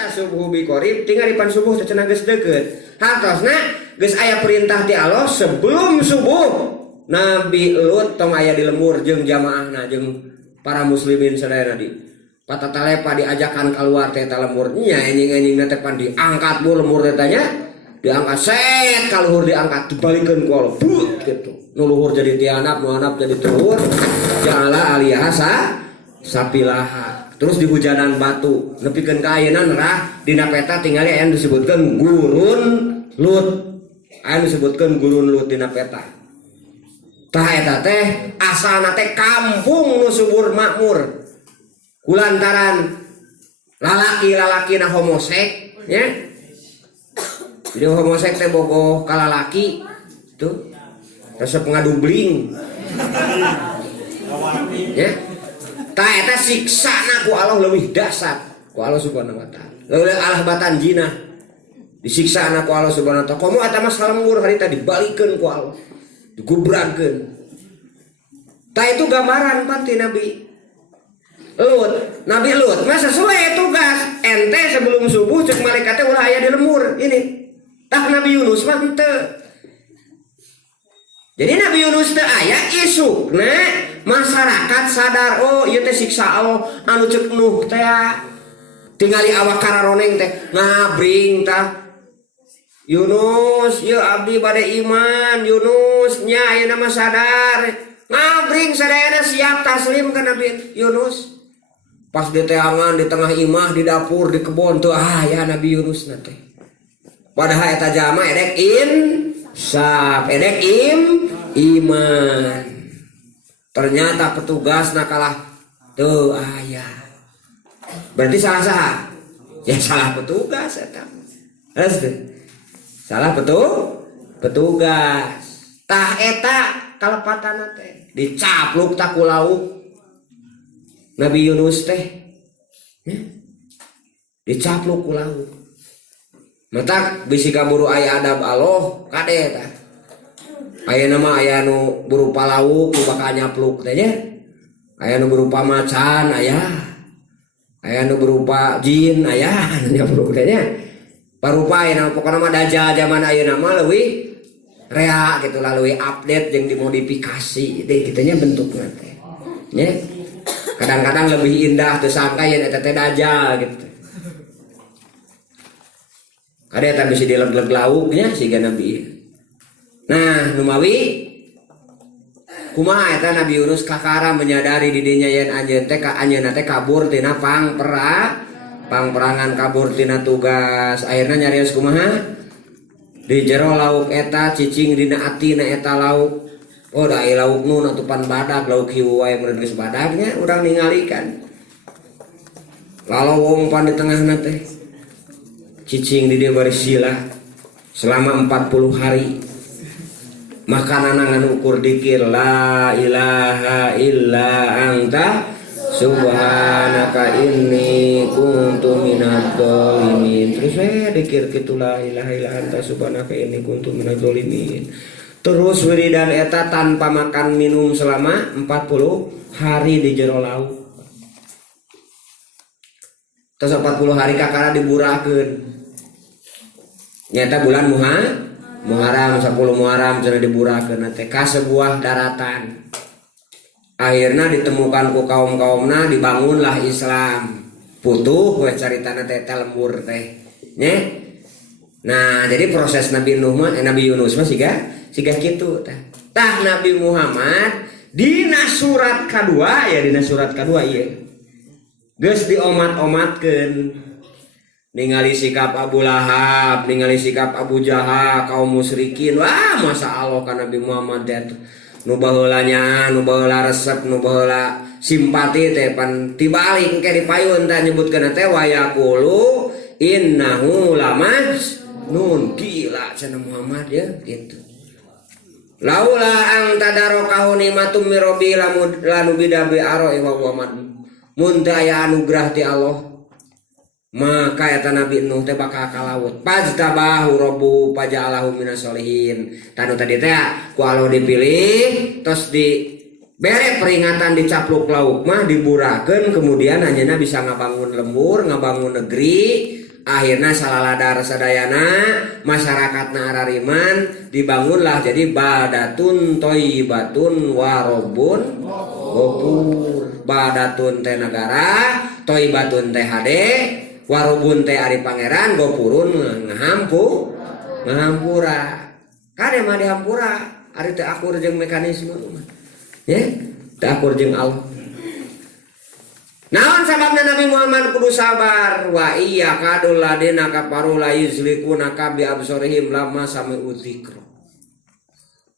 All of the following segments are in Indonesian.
laisa subuh bi qarib tinggal pan subuh teh cenah geus deukeut hartosna geus aya perintah ti Allah sebelum subuh Nabi Lut tong aya di lembur jeung jamaahna jeung para muslimin sadayana di patatalepa diajakan keluar teh ta lembur nya enjing-enjingna teh pan diangkat bu lembur teh tanya diangkat set kaluhur diangkat dibalikeun ku Allah gitu nu luhur jadi tianap nu anap jadi tuhur jala alihasa sapilaha terus dihujanan batu nepikeun ka ayeuna nerah dina peta tinggali aya disebutkeun gurun Lut aya disebutkeun gurun Lut dina peta tah eta teh asalna teh kampung nu subur makmur kulantaran lalaki-lalaki na homosek ya jadi homosek teh bogoh ka lalaki tuh resep ngadubling ya tah eta siksana ku Allah leuwih dahsyat ku Allah subhanahu wa taala leuwih alah batan jina disiksa ku Allah subhanahu wa taala komo eta mah salembur harita dibalikeun ku Allah digubrakeun tah itu gambaran panti Nabi Lut mah sesuai tugas ente sebelum subuh cek malaikatnya ulah aya di lembur ini tah Nabi Yunus mah henteu jadi Nabi Yunus teh aya isukna masyarakat sadar oh ieu teh siksa Allah anu ceuk Nuh teh tingali awak kararoneng teh ngabring tah Yunus ieu abdi bade iman Yunus nya ayeuna mah sadar ngabring sadayana siap taslim ka Nabi Yunus pas di teangan di tengah imah di dapur di kebon tuh ya Nabi Yunus nanti padahal eta jama edek insaf edek iman ternyata petugas nakalah tuh ya berarti salah ya salah petugas eta salah petugas tah eta kalepatan teh dicapluk tak ku lauk Nabi Yunus teh dicapluk ku lauk mata bisi kaburu aya adab Allah kade tah aya nama aya nu berupa lauk nu bakal nyapluk teh nya aya nu berupa macan aya nu berupa jin aya nu nyapluk teh nya parupa aya pokona mah dajal zaman ayeuna mah leuwih rea gitu lalu update yang dimodifikasi deh kitanya bentuknya teh ya kadang-kadang lebih indah tuh sangka yang eta teh dajal gitu ada eta bisa dileg-leg lauknya siga Nabi nah numawi kumaha eta Nabi Yunus kakara menyadari di dinya yen anjeun teh ka anjeunna teh kabur tina pangperangan kabur tina tugas akhirna nyarios kumaha di jero lauk eta cicing dina atina eta lauk oh da lauk nu natupan badak lauk hiu wae mun geus badagnya urang ninggalikan lalowong pan di tengahna teh cicing di dieu bari silah selama 40 hari makanana nganu ukur dikir la ilaha illa anta subhanaka inni kuntu minadz zalimin terus dikir kitu la ilaha illa anta subhanaka inni kuntu minadz zalimin terus wiridan eta tanpa makan minum selama 40 hari di jero laut terus 40 hari kakara diburakeun nyata bulan Muharram 10 Muharram cenah diburakeun teh ka sebuah daratan akhirnya ditemukan ku kaum-kaumna dibangunlah Islam putuh we caritana teh lembur teh nya nah jadi proses Nabi Yunus mah siga kitu tah Nabi Muhammad dina surat kedua ieu geus diomat-omatkeun ningali sikap Abu Lahab ningali sikap Abu Jahal kaum musyrikin wah masa Allah ka Nabi Muhammad nu baheulanya nu baheula resep nu baheula simpati teh pan tibalik engke dipayun teh nyebutkeun teh wa yaqulu innahu lamajnun gila cenah Muhammad ya gitu laula ang tadarakahu nikmatum mirabbi lanu bidabi aroi wa Muhammad mun teh aya anugerah ti Allah maka eta Nabi Nuh teh bakal ka laut pajtabahu rabbu paja'alahu minas solihin tanu tadi teh ku Allah dipilih tos di bere peringatan dicapluk lauk mah diburakeun kemudian anjeunna bisa ngabangun lembur ngabangun negeri Akhirnya salaladar sadayana masyarakatna arariman dibangunlah jadi badatun toibatun warobun gopur. Badatun teh negara, toibatun teh hade, warobun teh ari pangeran, gopurun ngahampura. Kade mah dihampura ari teu akur jeung mekanisme ya, teu akur jeung Allah. Naon sababna Nabi Muhammad kudu sabar? Wa iya kadul ladina kafaru la yuzlikuna bi absorihim lama sami'u dzikra.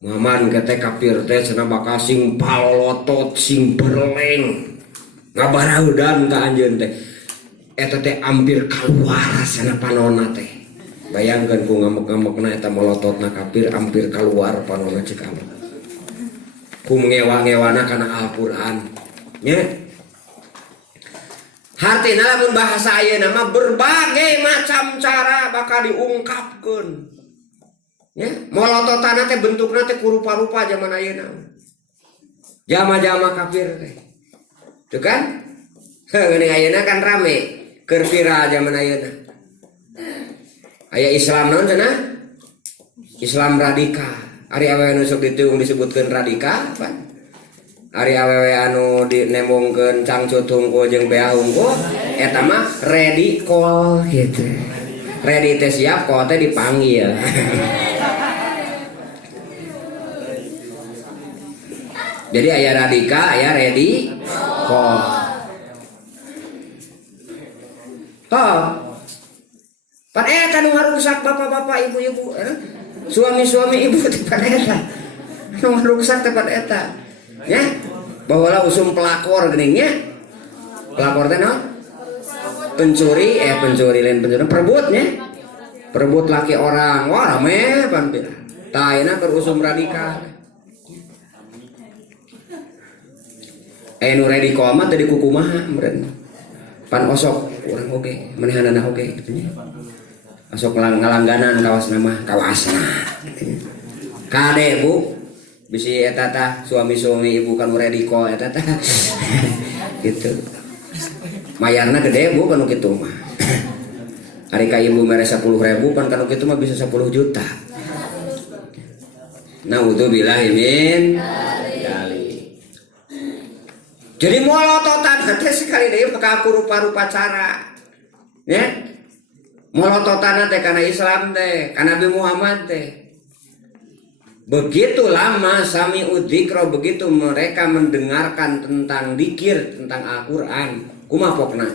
Muhammad kete kafir teh cenah bakal sing palolotot sing berleng ngabaraudan ka anjeun teh. Eta teh ampir kaluar cenah panonna teh. Bayangkeun ku ngamuk-ngamukna eta molototna kafir ampir kaluar panonna ceuk Allah. Ku ngewa-ngewana kana Al-Qur'an. Nya hartina lamun bahasa ayeuna mah berbagai macam cara bakal diungkapkeun. Ya, molototana teh bentukna teh kurupa-rupa zaman ayeuna. Jama-jama kafir teh. Tuh kan? Geuning ayeuna kan rame keur viral zaman ayeuna. Aya Islam naon cenah? Islam radikal. Ari awewe nu sok diteung disebutkeun radikal pan. Ari awewe anu dinemongkeun cangcut hungkul jeung bea hungkul eta mah ready call gitu. Ready teh siap, call teh dipanggil. Jadi aya radikal, aya ready call. Pan eta nu ngarusak bapak-bapak ibu-ibu, suami-suami ibu teh pan eta. Nu ngarusak teh pan eta. Ya, bawalah usum pelakor geningnya. Pelakor teh naon? Pencuri lain pencuri, perebutnya. Perebut laki orang. Wah, rame pan pira. Tah ayeuna keur usum radikal. Nu radikal mah teh di kukumaha meureun. Pan osok urang oge, manehanana oge kitu nya. Osok ngalangganan kawasna mah kawasna. Kade Bu bisi eta tah suami-suami ibu kanu rediko eta tah gitu. Mayarna gede Bu kanu kitu mah. Ari ka ibu mere 10.000 pan kanu kitu mah bisa 10 juta. Naudzubillahi min dzalik. Jadi molototan teh sekali deui maka rupa-rupa cara. Ya. Molototan teh kana Islam teh, kana Nabi Muhammad teh. Begitu lama sami udzikra, begitu mereka mendengarkan tentang dzikir, tentang Al-Qur'an, kumaha pokna?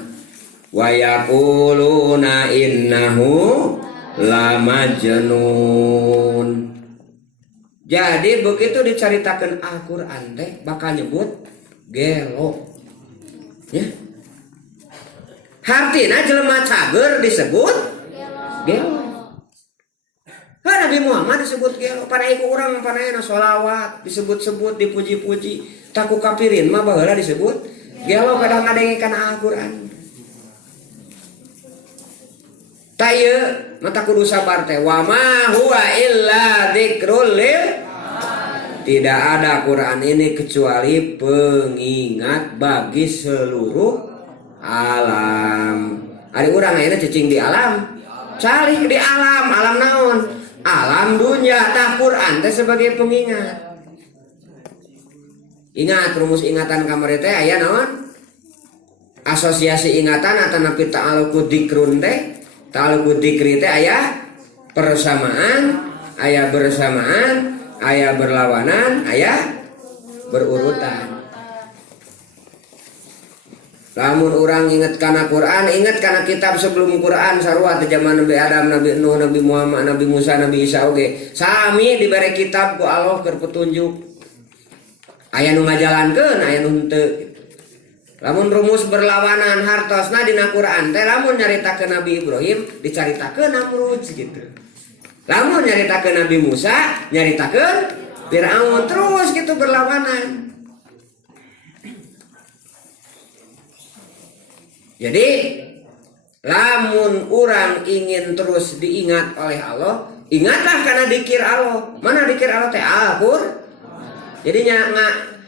Wa yaquluna innahu lamajnun. Jadi begitu diceritakan Al-Qur'an teh bakal nyebut gelo. Ya. Hartina jelema cager disebut gelo. Nabi Muhammad disebut gelo, panai ku urang panai na sholawat disebut-sebut dipuji-puji, taku kafirin mah baheula disebut gelo kadang ngadengekeun Al-Qur'an. Tayeu mata kudu sabar teh wa ma huwa illa dzikrul lil. Tidak ada Quran ini kecuali pengingat bagi seluruh alam. Ari urang ayeuna cicing di alam, cari di alam naon? Alam dunia, tah Quran teh sebagai pengingat. Ingat rumus ingatan kamari teh aya naon? Asosiasi ingatan atau napi ta'alluqud dzikrun teh. Ta'alluqud dzikri teh aya persamaan, aya bersamaan, aya berlawanan, aya berurutan. Lamun orang ingat kana Quran, ingat kana kitab sebelum Quran sarua teh zaman Nabi Adam, Nabi Nuh, Nabi Muhammad, Nabi Musa, Nabi Isa oge. Sami dibere kitab ku Allah keur petunjuk. Aya nu ngajalankeun, aya nu henteu. Lamun rumus berlawanan hartosna dina Quran teh lamun nyaritakeun Nabi Ibrahim dicaritakeun Namrud gitu. Lamun nyaritakeun Nabi Musa nyaritakeun Firaun terus gitu berlawanan. Jadi lamun orang ingin terus diingat oleh Allah, ingatlah karena dzikir Allah. Mana dzikir Allah teh Al-Qur'an. Jadi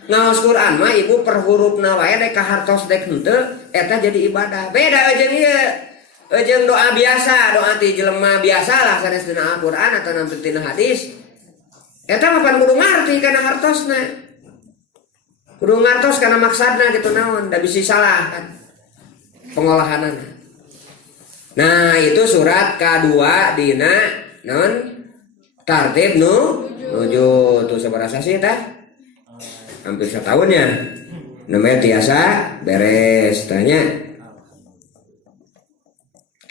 ngaos Quran mah ibu per hurufna wae dek ka hartos dek henteu eta jadi ibadah. Beda jeung ieu. jeung doa biasa, doa ti jelema biasa lah sanes dina Al-Qur'an atau nanti tina hadis. Eta mah pan kudu ngarti kana hartosna. Kudu ngartos kana maksadna gitu naon, da bisi salah kan pengolahanana. Nah, itu surat kedua dina naon? Tartib nuju tuh sabarasa sih tah? Hampir setahun ya. Namanya tiasa beres tanya.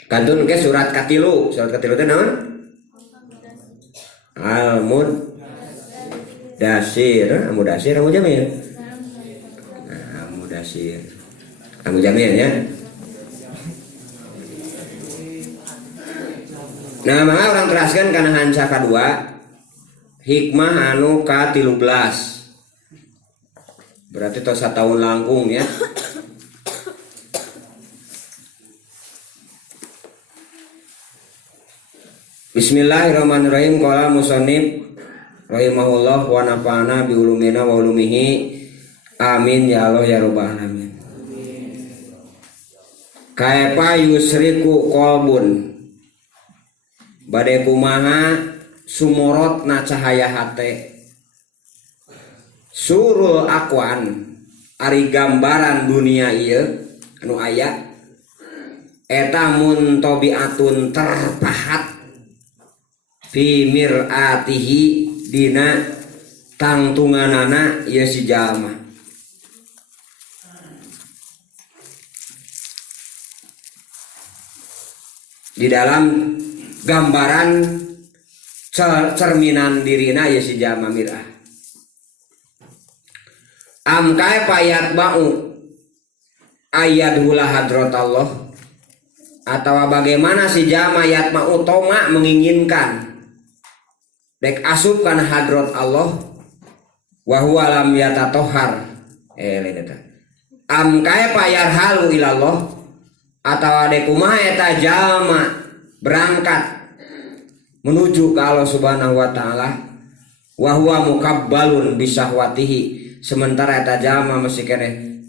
Kantun ke surat katilu teh naon? Al-Mudasir, Mudasir kamu jamin. Nah, Mudasir. Kamu jamin ya. Nah, maka orang teraskan karena hansa kedua hikmah anu ka-13. Berarti tos 1 tahun langkung ya. Bismillahirrahmanirrahim. Qala musannif rahimahullah wa nafa'ana bi ulumina wa ulumihi. Amin ya Allah ya rabbal alamin. Kaifa yusriku qalbun. Bade kumaha sumorotna cahaya hate. Surul akwan ari gambaran dunia ieu anu aya eta mun tabiatun terpahat fi mir'atihi dina tangtunganana ieu si jalma. Di dalam gambaran cerminan dirina ieu si jalma mir'ah. Amkai payat ba'u ayat hula hadrat Allah, atau bagaimana si jama yat ma'u toma menginginkan dek asup kana hadrat Allah wa huwa lam yatatohar amkai payar halu ilallah, atau dek kumaha eta jama berangkat menuju ke Allah subhanahu wa ta'ala wa huwa mukabbalun bisahwatihi, sementara eta jalma masih kene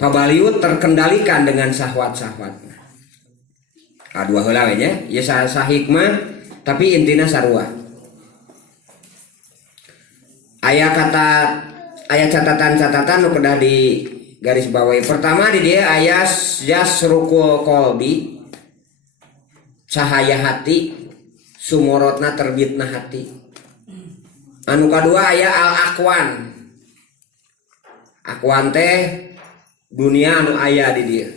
pabaliut terkendalikan dengan syahwat-syahwatna. Dua heula we nya, ieu sahikmah tapi intina sarua. Aya catatan-catatan nu kedah di garis bawahi. Pertama di dia aya yasrukul qalbi, cahaya hati, sumorotna terbitna hati. Anu kadua aya al-aqwan. Aqwan teh dunia anu aya di dia.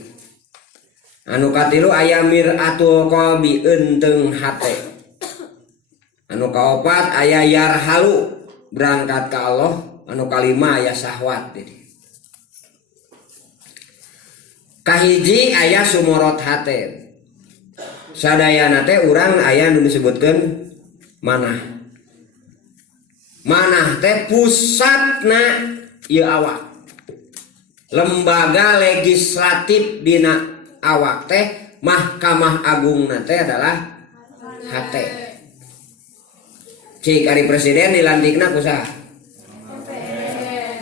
Anu katilu aya mir'atul qalbi, enteng hate. Anu kaopat aya yarhalu, berangkat ke Allah. Anu kalima aya syahwat di dia. Kahiji aya sumorot hate. Sadayana teh urang aya nu disebutkeun manah. Manah teh pusatna ieu awak. Lembaga legislatif dina awak teh Mahkamah Agung teh adalah hate. Cik ari presiden dilantikna ku saha?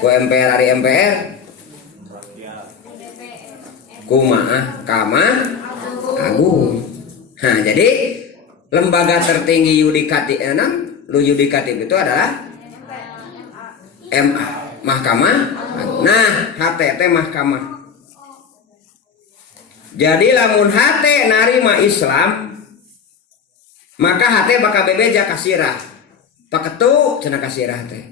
Ku MPR, ari MPR kumaha Kamah Agung. Nah, jadi lembaga tertinggi yudikatif yudikatif itu adalah MA, Mahkamah. Nah, HT mahkamah. Jadi lamun HT narima Islam, maka HT bakal bebeja kasirah. Paketu cenah kasirah teh.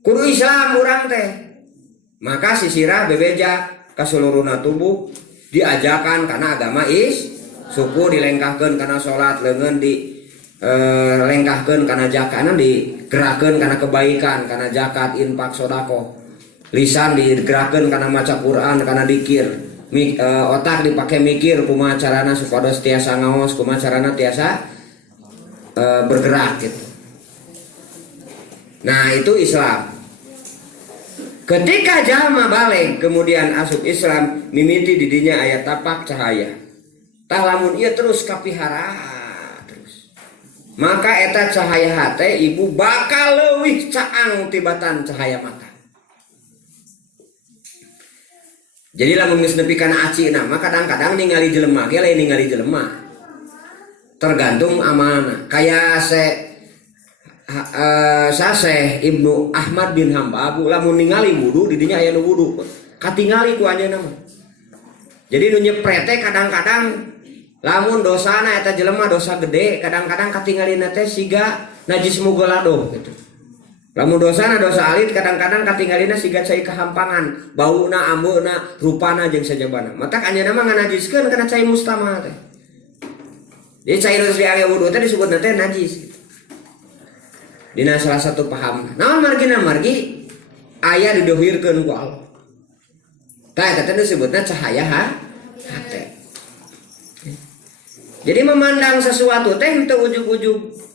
Kudu Islam urang teh. Maka sisirah bebeja ka seluruhna tubuh diajakan karena agama suku dilengkahkeun kana salat, leungeun lengkahkeun kana zakat, digerakkeun kana kebaikan, kana zakat, infak, sedekah. Lisan digerakkeun kana maca Quran, kana dzikir. Otak dipake mikir kumaha carana supados tiasa ngaos, kumaha carana tiasa bergerak gitu. Nah, itu Islam. Ketika jalma balik kemudian asup Islam, mimiti didinya aya tapak cahaya. Tah lamun ieu terus kapihara maka eta cahaya hate ibu bakal leuwih caang tibatan cahaya mata. Jadi lamun geus nepi kana aci nama kadang-kadang ningali jelema ge lain ningali jelema. Tergantung amalna. Kayak Saseh Ibnu Ahmad bin Hambal lamun ningali wudu di dinya aya nu wudu. Katingali ku anjeunna mah. Jadi nu nyeprete kadang-kadang lamun dosana eta jelema dosa gede, kadang-kadang katingalina teh siga najis mugolado gitu. Lamun dosana dosa alit kadang-kadang katinggalina siga cai kahampangan, bauna, ambeuna, rupana jeung sajabana. Matak anjeunna mah nganajiskeun kana cai mustama teh. Jadi cai nu diare wudu teh disebutna teh najis gitu. Dina salah satu paham. Naon margina margi aya didohirkeun ku Allah. Tah eta teh disebutna cahaya hate. Jadi memandang sesuatu teh teu ujug-ujug.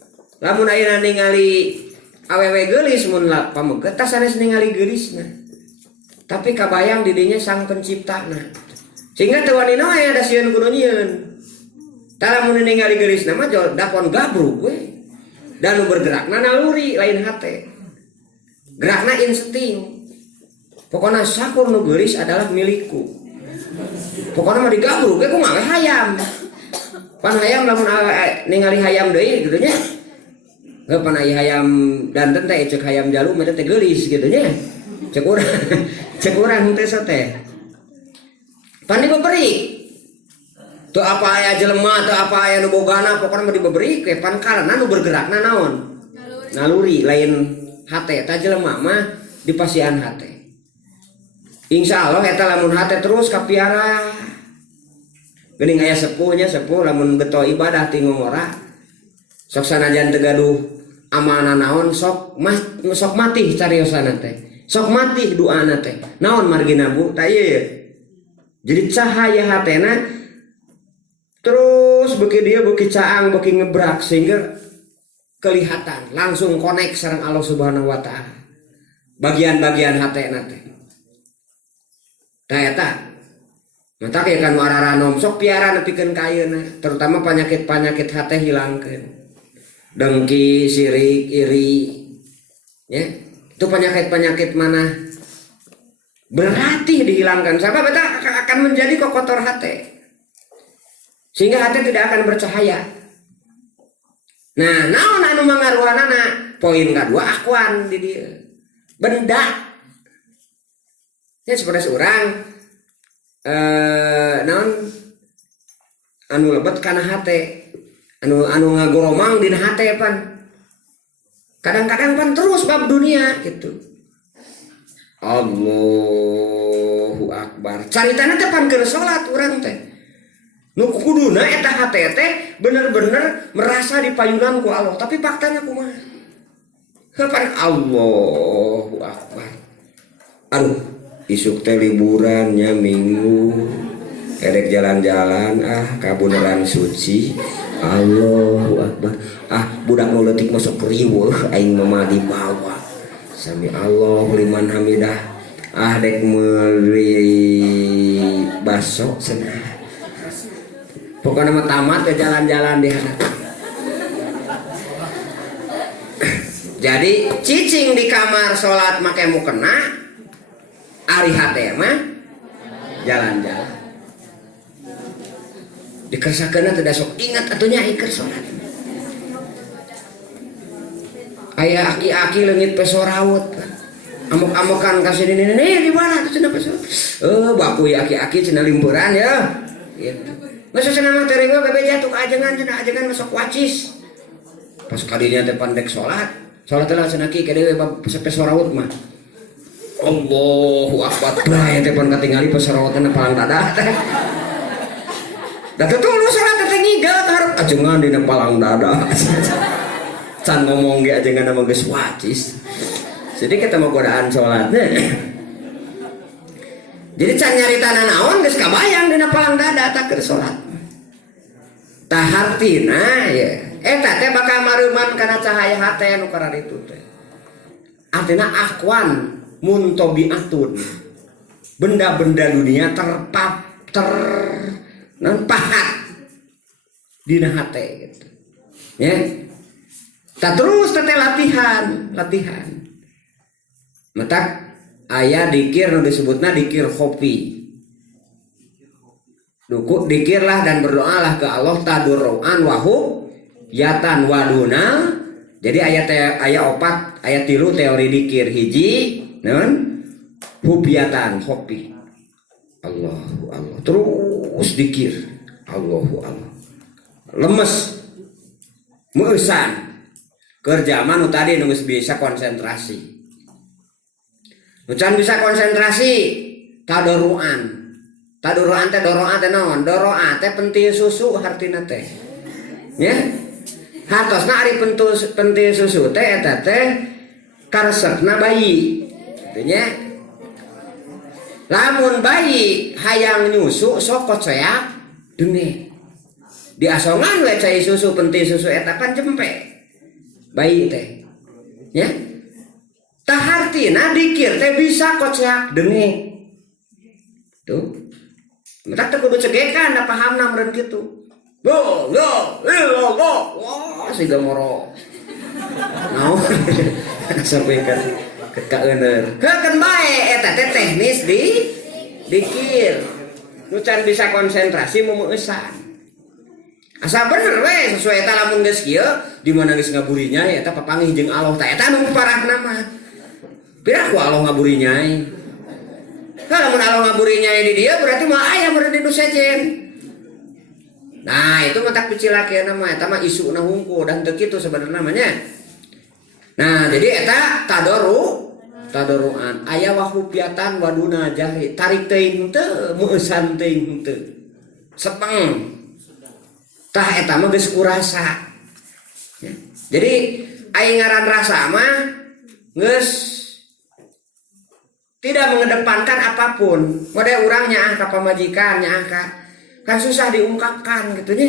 Lamun ayeuna ningali awewe geulis mun pameukeut tas sanes ningali geulisna. Tapi kabayang di dinya sang penciptana. Sehingga teu wani noe ada sieun kudu nyieun. Tah lamun ningali geulisna mah dakon gabruk we. Dan nu bergerakna naluri lain hate. Gerakna insting. Pokona sakur nu geulis adalah milikku. Pokona mah digabruk we kumaha hayam. Pan hayam lamun ningali hayam deui kitu nya. Pan aya hayam danten teh cek hayam jaluk mah teh geulis kitu nya. Cek urang teh teh. Pan diberi. Teu apa aya jelema, teu apa aya nu bogana, pokona mah diberi ke pan karena nu bergerakna naon? Naluri lain hate. Tah jelema mah dipasihan hate. Insyaallah eta lamun hate terus kapiara. Geuning aya sepuhnya sepuh lamun beto ibadah ti ngomora. Sok sanajan teu gaduh amalna naon sok mati cariosana teh. Sok mati doana teh. Naon margina Bu? Tah ieu. Jadi cahaya hatena terus beki dia beki caang beki ngebrak sehingga kelihatan langsung connect sareng Allah Subhanahu wa taala. Bagian-bagian hatena teh. Tah eta mata ke kan araranom sok piara nepikeun ka ayeuna, terutama penyakit-penyakit hate hilangkeun. Dengki, sirik, iri. Ya. Itu penyakit-penyakit mana berarti dihilangkan. Sebab eta akan menjadi kokotor hate. Sehingga hati tidak akan bercahaya. Nah, naon anu mangaruhanana? Poin kedua akuan di dia. Benda. Ya seperti seorang naon anu lebet kana hate. Anu ngagoromang dina hate pan. Kadang-kadang pan terus bab dunia gitu. Allahu Akbar. Caritana teh pan keur salat urang teh. Nu kuduna eta hate teh bener-bener merasa dipayunan ku Allah, tapi faktanya kumaha? Kapan Allahu Akbar. Aduh, isuk teh liburannya minggu. Erek jalan-jalan ka bundaran suci. Allahu Akbar. Budak nu leutik masuk riweuh aing mah dibawa. Sami Allah liman hamidah. Dek meuli baso cenah. Pokoknya mah tamat ya jalan-jalan di sana. Jadi cicing di kamar sholat make mukena, ari hate mah jalan-jalan. Dikersakena teu sok ingat atunya iker sholat. Aya aki-aki leungit pesorawut. Amok-amokan kasih ini di mana tuh cenah pesorawut. Baku aki-aki cenah limburan ya. Gitu. Masa cenah mah teh bebe jatuh ka ajengan cenah ajengan masuk wacis. Pas kadinya teh pandek salat teh cenah kieu dewe bab pesorawut mah. Allahu Akbar. Nah teh pan katingali pesorawutna palang dada teh. Da teh lu salat teh ngigel hareup ajengan dina palang dada. Can ngomong ge ajengan mah geus wacis. Jadi kita mau godaan salatna. Jadi can nyaritana naon geus kabayang dina palang dada tak keur salat. Tah hartina ya eta teh bakal mareuman kana cahaya hate anu kararitu teh. Artina akwan muntobiatun. Benda-benda dunia pahat dina hate gitu. Ya. Tah terus teh latihan. Matak aya dikir nu disebutna dikir khofi. dikirlah dan berdoalah ke Allah tadurruan wahu yatan waduna. Jadi ayat 4 ayat 3 teori dikir hiji non hubiatan hopi Allahu Allah terus dikir Allahu Allah lemes meusan kerja manu tadi nunggu bisa konsentrasi nucan bisa konsentrasi tadoruan teh doroa teh naon doroa teh penting susu hartina teh ya hartosna ari penting susu teh eta teh karesepna bayi artinya lamun bayi hayang nyusu sok koceak denge diasongan we cai susu penting susu eta kan jempe bayi teh ya tah hartina dikir teh bisa koceak denge tuh mentak teh kudu cegekan da pahamna meureun kitu go wah siga moro naon sampai ka euneur heukeun bae eta teh teknis dikir nu can bisa konsentrasi mumeusan asa bener we sesuai eta lamun geus kieu di mana geus ngaburi nyai eta papanggih jeung Allah tah eta nu parahna mah pira ku Allah ngaburi nyai kalau mun Allah ngaburi nyai di dia berarti mah aya meureun di sejen. Nah, itu mah tak picilakeun mah eta mah isuna hungkul dan teu kitu sebenarnya namanya. Nah, jadi eta tadoruan aya wahupiatan waduna jahri tarik teuing teu meusan teuing teu. Sepeng. Tah eta mah geus kurasa. Ya. Jadi aya ngaran rasa mah geus tidak mengedepankan apapun. Model urangnya ka pamajikan nya kan susah diungkapkan gitu nya.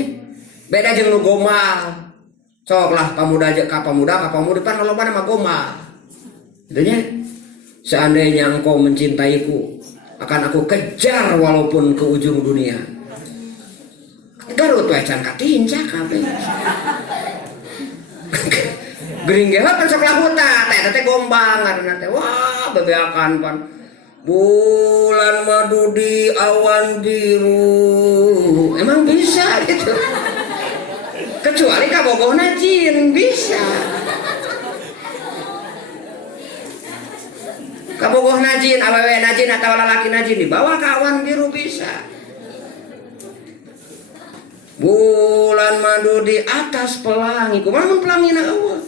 Beda jeung nu gomal. Sok lah pamuda ka pamuda pan lolobana mah gomal. Gitu nya. Seandainya engkau mencintaiku, akan aku kejar walaupun ke ujung dunia. Garut we can katinca kabeh. Gering ge pan sok lahuta teh gombang karena teh wah bebeakan pan bulan madu di awan biru emang bisa gitu kecuali kabogohna jin bisa kabogohna jin awewe najin atau lalaki najin dibawa ke awan biru bisa bulan madu di atas pelangi kumaha mun pelangina eueuh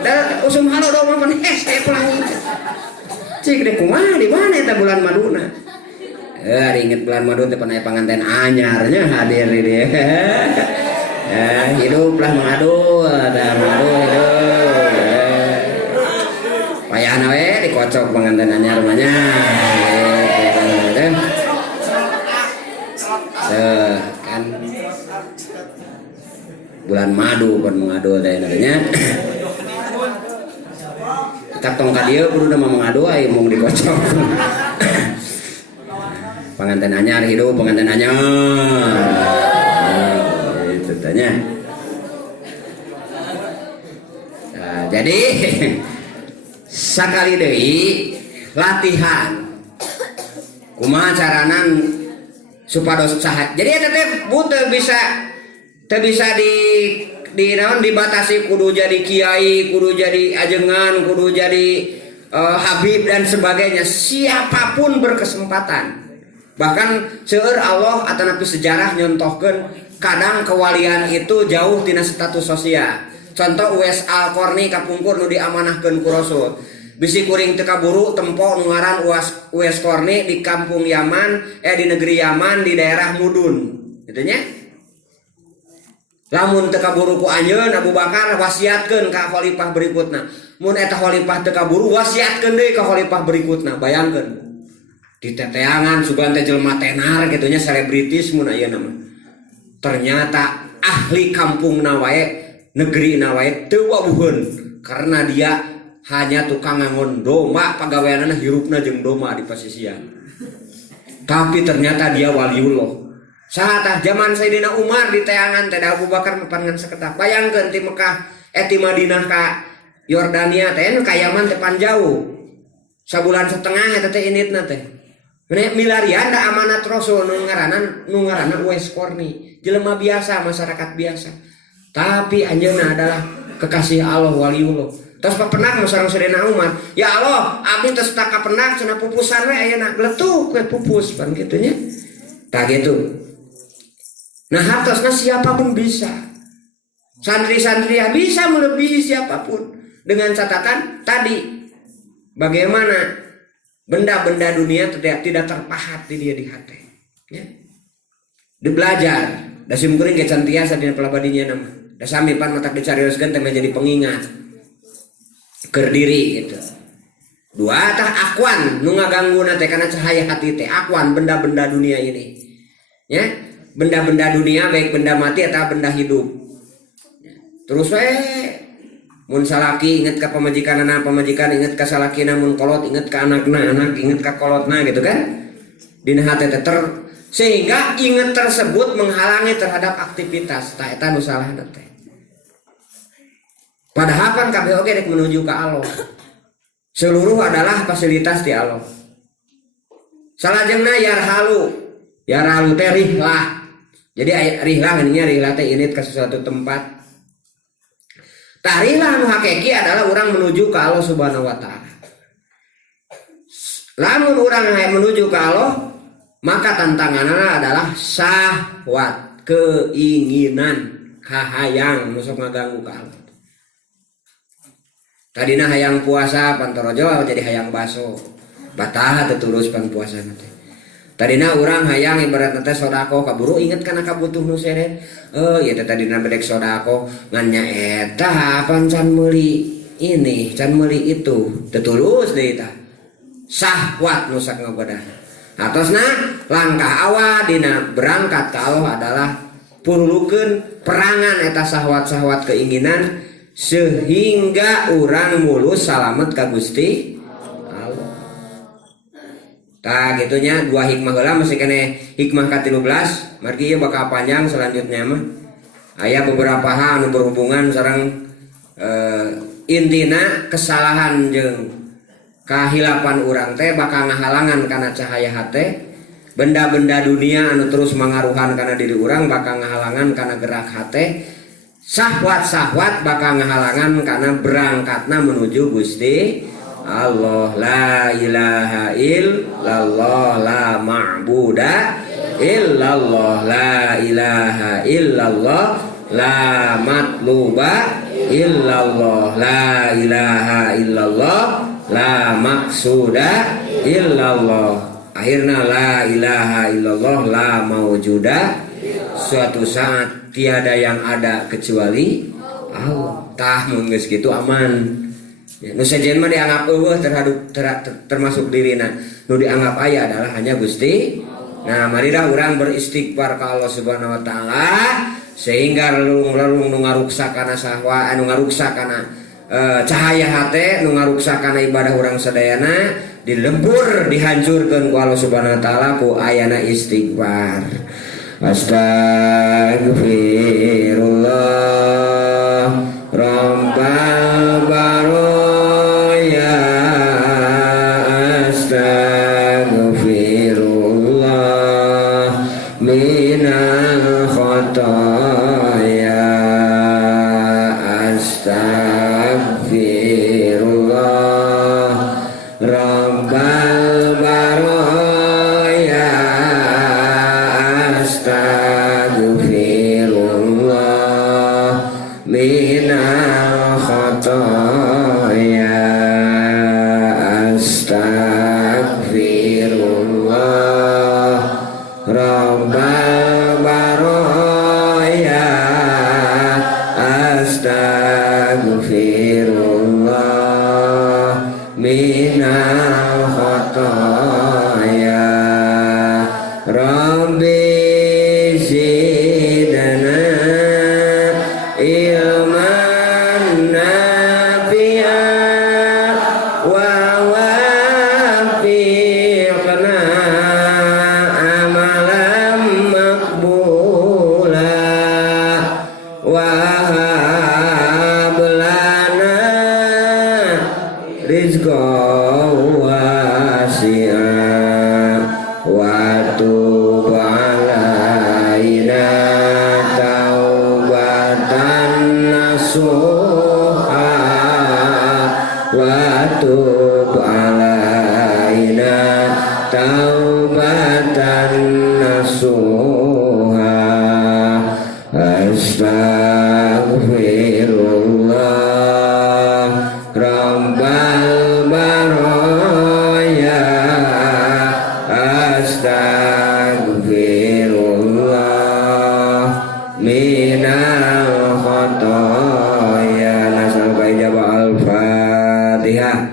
da usum halo do mah hese pelangi cik deh kumaha di mana eta bulan maduna inget bulan madu teh pernah panganten anyarnya hadir di dia hiduplah mengadu ada mengadu hidup payahna we dikocok panganten anyar mah nya kan bulan madu pun mengadu teh nantinya tak tong ka dieu kudu mah mengadu aya mung dikocok panganten anyar hidup panganten anyar itu tanya nah, jadi sakali deui latihan kumaha caranan supados saha jadi eta teh teu bisa di naon dibatasi kudu jadi kiai kudu jadi ajengan kudu jadi habib dan sebagainya siapapun berkesempatan bahkan seueur Allah atanapi sejarah nyontohkeun kadang kewalian itu jauh tina status sosial contoh Uwais Al-Qarni kapungkur nu diamanahkeun ku Rasul bisi kuring teu kaburu tempo nu ngaran Uwais Qarni di kampung Yaman di negeri Yaman di daerah Mudun gitu nya lamun teu kaburu ku anjeun Abu Bakar wasiatkeun ka khalifah berikutna mun eta khalifah teu kaburu wasiatkeun deui ka khalifah berikutna bayangkeun di teteangan sugan teh jelema tenar kitu nya selebritis mun ayeuna mah ternyata ahli kampungna wae negrina wae teu wawuheun karena dia hanya tukang ngangon domba pagaweanana hirupna jeung domba di pasisian tapi ternyata dia waliullah sahatah zaman Sayyidina Umar di teangan teh Abu Bakar pangan saketak bayangkeun ti Mekah ti Madinah ka Yordania teh ka Yaman teh pan jauh sabulan setengah eta teh initna teh milarian da amanat Rasul nu ngaranna Uwais Qarni, jelema biasa, masyarakat biasa. Tapi anjeunna adalah kekasih Allah, waliullah. Tos papenak masareng sedena umat. Ya Allah, abdi tos tak kapenak cenah pupusan we ayeuna gletuk we pupus pan kitu nya. Tah gitu. Nah, hartosna siapapun bisa. Santri-santri ya bisa melebihi siapapun dengan catatan tadi bagaimana benda-benda dunia tidak terpahat di dia di hati, ya. Dibelajar, da simkuring ke cantiasa dina pelabadinya nama, da samipan matak dicarioskeun teh menjadi pengingat keur diri gitu. Dua tah akwan nu ngagangguna teh kana cahaya hati teh, akwan benda-benda dunia ini, ya. Benda-benda dunia baik benda mati atau benda hidup. Terus mun salaki inget ka pamajikanana, pamajikan inget ka salakina, mun kolot inget ka anakna, anak inget ka kolotna gitu kan. Dina hate teh sehingga inget tersebut menghalangi terhadap aktivitas tah eta nu salahna teh. Padahal kan kabeh oge rek menuju ka Allah. Seluruh adalah fasilitas di Allah. Salajengna yarhalu teh rihlah. Jadi rihlah teh init ka suatu tempat. Tarilah nu hakiki adalah orang menuju ke Allah Subhanahu wa taala. Lamun orang menuju ke Allah, maka tantanganna adalah syahwat, keinginan, kahayang nu sok ngaganggu ka Allah. Tadina hayang puasa pantorojo jadi hayang baso. Batah teu tulus pan puasa teh. Tadina urang hayang ibaratna teh sodako kaburu inget kana kabutuh nu sere. Ya teh tadina bedek sodako ngan nya eta pan can meuli ini, can meuli itu. Teu tulus deui tah. Syahwat nu sak ngagoda. Atosna langkah awal dina berangkat ka Allah adalah purulukeun perangan eta syahwat-syahwat keinginan sehingga urang mulus salamet ka Gusti. Tah gitunya dua hikmah heula masih kene hikmah ka-13 margi ieu bakal panjang selanjutnya mah. Aya beberapa hal anu berhubungan sareng intina kesalahan jeung kahilapan urang teh bakal ngahalangan kana cahaya hate. Benda-benda dunia anu terus mangaruhan kana diri urang bakal ngahalangan kana gerak hate. Syahwat-syahwat bakal ngahalangan kana berangkatna menuju Gusti Allah. La ilaha illallah, la ma'buda illallah, la ilaha illallah, la matluba illallah, la ilaha illallah, la maksuda illallah. Akhirnya la ilaha illallah, la mawjuda. Suatu saat tiada yang ada kecuali Allah. Tah mun geus kitu aman. Nu sejen mah dianggap eueuh termasuk dirina. Nu dianggap aya adalah hanya Gusti. Nah, marilah urang beristighfar ka Allah Subhanahu wa taala sehingga relung-relung nu ngaruksak kana sahwa, anu ngaruksak kana cahaya hate, nu ngaruksak kana ibadah urang sadayana dilebur, dihancurkeun ku Allah Subhanahu wa taala ku ayana istighfar. Astagfirullah Rabbal baraya, astagfirullah minal khotaya, astagfirullah Rabbal baraya, astagfirullah min taubatan nasuha astaghfirullah rabbal baraya astaghfirullah minal khotoya. Sampai jawab al-fatihah.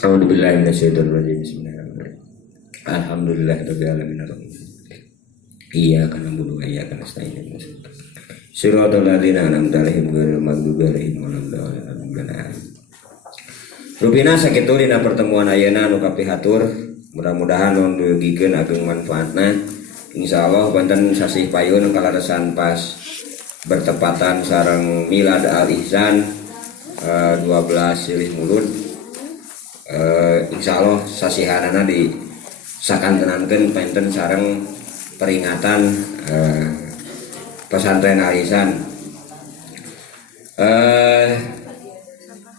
A'udzubillahi minasyaitonirrajim. Bismillahirrahmanirrahim. Alhamdulillahirabbil alamin. Iyyaka na'budu wa iyyaka nasta'in. Shiratal ladzina an'amta 'alaihim ghairil maghdubi 'alaihim waladdallin. Rupina sakitu dina pertemuan ayeuna anu kapihatur, mudah-mudahan nun dugikeun ageng manfaatna. Insyaallah banten sasih payun kalarasan pas bertepatan sareng Milad Al-Ihsan 12 Silih Mulud. Insyaallah sasihanana di sakantenankeun penten sareng peringatan pesantren Al-Ihsan.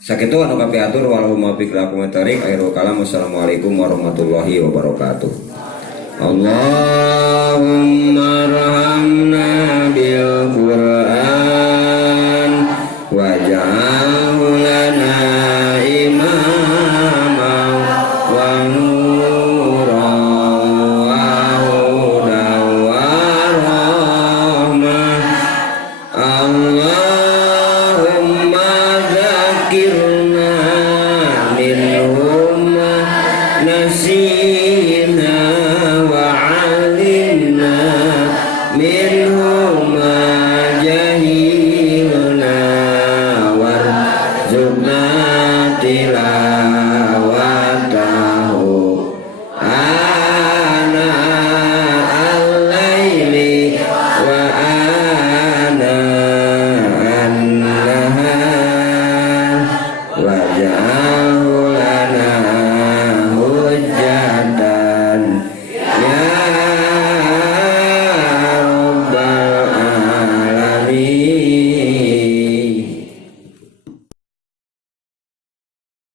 Sakitu anu kapiatur walau mafiq lakum tarik akhirul kalam. Wassalamualaikum warahmatullahi wabarakatuh. Allahumma arhamna bil Qur'an waj'alhu lana imaman wa nuran wa hudan wa rahmah. Allahumma dzakirna minhum nasina wa 'allimna minhum jahilna warzuqna tilawah.